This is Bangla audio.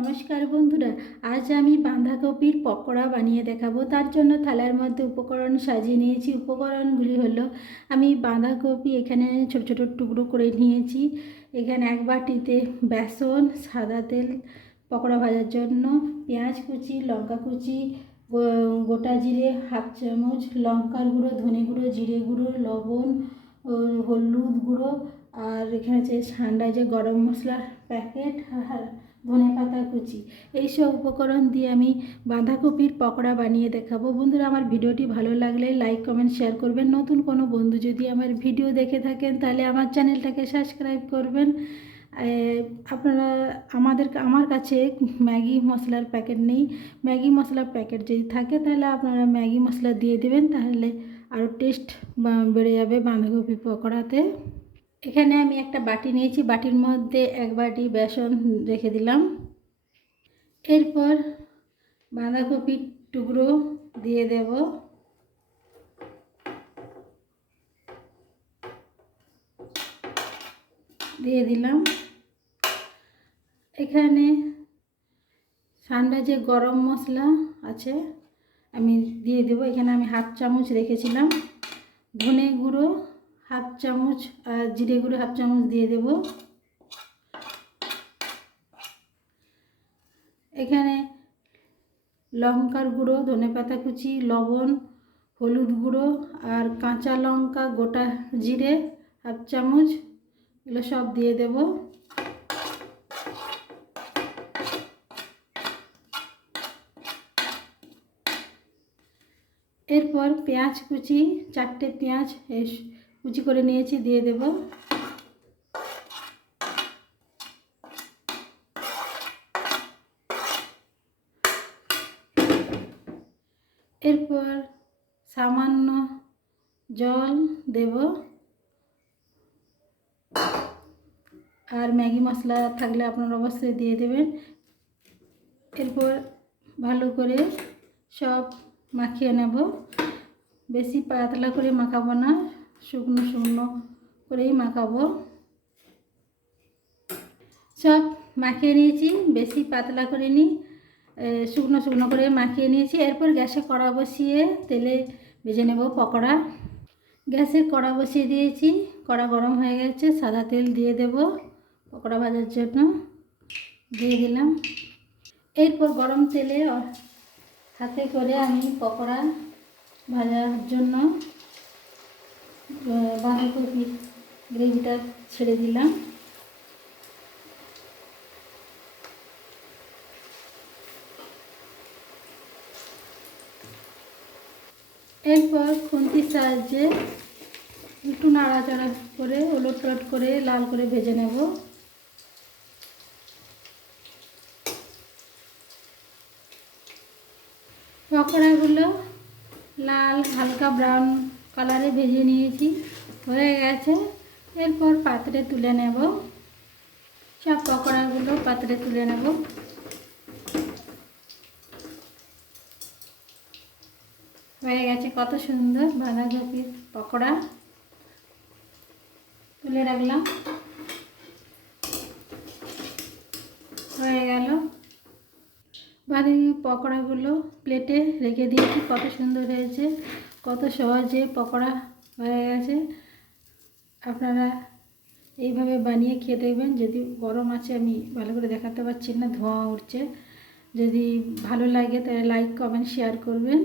নমস্কার বন্ধুরা, আজ আমি বাঁধাকপির পকোড়া বানিয়ে দেখাবো। তার জন্য থালার মধ্যে উপকরণ সাজিয়ে নিয়েছি। উপকরণগুলি হলো, আমি বাঁধাকপি এখানে ছোট ছোট টুকরো করে নিয়েছি। এখানে এক বাটিতে বেসন, সাদা তেল পকোড়া ভাজার জন্য, পেঁয়াজ কুচি, লঙ্কা কুচি, গোটা জিরে হাফ চামচ, লঙ্কার গুঁড়ো, ধনে গুঁড়ো, জিরে গুঁড়ো, লবণ, হলুদ গুঁড়ো, আর এখানে আছে ঠান্ডা যে গরম মশলার প্যাকেট, আর ধনে পাতা কুচি। এইসব উপকরণ দিয়ে আমি বাঁধাকপির পকোড়া বানিয়ে দেখাবো। বন্ধুরা, আমার ভিডিওটি ভালো লাগলে লাইক কমেন্ট শেয়ার করবেন। নতুন কোনো বন্ধু যদি আমার ভিডিও দেখে থাকেন তাহলে আমার চ্যানেলটাকে সাবস্ক্রাইব করবেন। আপনারা আমার কাছে ম্যাগি মশলার প্যাকেট নেই। ম্যাগি মশলার প্যাকেট যদি থাকে তাহলে আপনারা ম্যাগি মশলা দিয়ে দেবেন, তাহলে আরও টেস্ট বেড়ে যাবে বাঁধাকপি পকোড়াতে। এখানে আমি একটা বাটি নিয়েছি, বাটির মধ্যে এক বাটি বেসন রেখে দিলাম। এরপর বাঁধাকপির টুকরো দিয়ে দেব। দিয়ে দিলাম। এখানে ঠান্ডা যে গরম মশলা আছে আমি দিয়ে দেব। এখানে আমি হাফ চামচ রেখেছিলাম। ধনে গুঁড়ো হাফ চামচ আর জিরে গুঁড়ো হাফ চামচ দিয়ে দেব। এখানে লঙ্কার গুঁড়ো, ধনেপাতা কুচি, লবণ, হলুদ গুঁড়ো আর কাঁচা লঙ্কা, গোটা জিরে হাফ চামচ, এগুলো সব দিয়ে দেব। এরপর পেঁয়াজ কুচি, 4টে পেঁয়াজ কুচি করে নিয়েছি, দিয়ে দেব। এরপর সামান্য জল দেব, আর ম্যাগি মশলা থাকলে আপনারা অবশ্যই দিয়ে দেবেন। এরপর ভালো করে সব মাখিয়ে নেব। বেশি পাতলা করে মাখাবো না, শুকনো শুকনো করেই মাখাবো। সব মাখিয়ে নিয়েছি, বেশি পাতলা করে শুকনো শুকনো করে মাখিয়ে নিয়েছি। এরপর গ্যাসে কড়া বসিয়ে তেলে ভেজে নেব পকোড়া। গ্যাসে কড়া বসিয়ে দিয়েছি, কড়া গরম হয়ে গেছে। সাদা তেল দিয়ে দেব পকোড়া ভাজার জন্য, দিয়ে দিলাম। এরপর গরম তেলে হাতে করে আমি পকোড়া ভাজার জন্য বাঁধাকপির গ্রেভিটা ছেড়ে দিলাম। এরপর খুন্তির সাহায্যে একটু নাড়াচাড়া করে ওলটপালট করে লাল করে ভেজে নেব। পকোড়াগুলো লাল হালকা ব্রাউন কালারে ভেজে নিয়েছি, হয়ে গেছে। এরপর পাত্রে তুলে নেব। সব পকোড়াগুলো পাত্রে তুলে নেব। হয়ে গেছে কত সুন্দর বাঁধাকপির পকোড়া, তুলে রাখলাম। হয়ে গেল বাঁধাকপির পকোড়াগুলো প্লেটে রেখে দিয়েছি। কত সুন্দর হয়েছে, কত সহজে পকোড়া হয়ে গেছে। আপনারা এইভাবে বানিয়ে খেয়ে দেখবেন। যদি গরম আছে, আমি ভালো করে দেখাতে পারছি না, ধোঁয়া উঠছে। যদি ভালো লাগে তাহলে লাইক কমেন্ট শেয়ার করবেন।